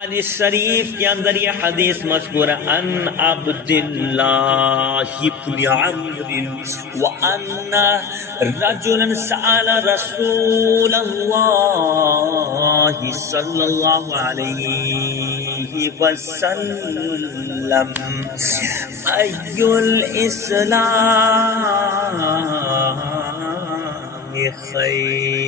حدیث شریف کے اندر یہ حدیث مذکور ہے ان عبداللہ بن عمرو وان رجلا سأل رسول اللہ صلی اللہ علیہ وسلم ای الاسلام خیر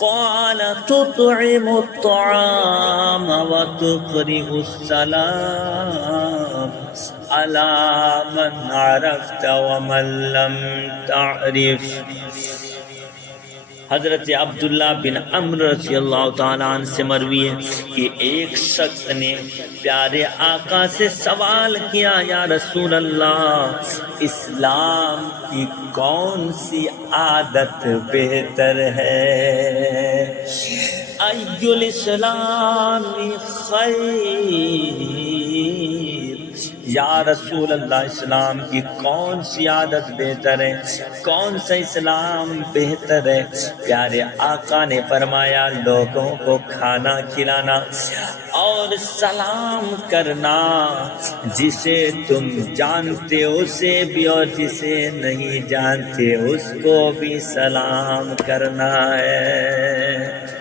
قال تطعم الطعام وتقرئ السلام على من عرفت ومن لم تعرف۔ حضرت عبداللہ بن عمرو رضی اللہ تعالیٰ عنہ سے مروی ہے کہ ایک شخص نے پیارے آقا سے سوال کیا، یا رسول اللہ اسلام کی کون سی عادت بہتر ہے؟ ای الاسلام خیر، یا رسول اللہ اسلام کی کون سی عادت بہتر ہے، کون سا اسلام بہتر ہے؟ پیارے آقا نے فرمایا لوگوں کو کھانا کھلانا اور سلام کرنا، جسے تم جانتے ہو اسے بھی اور جسے نہیں جانتے اس کو بھی سلام کرنا ہے۔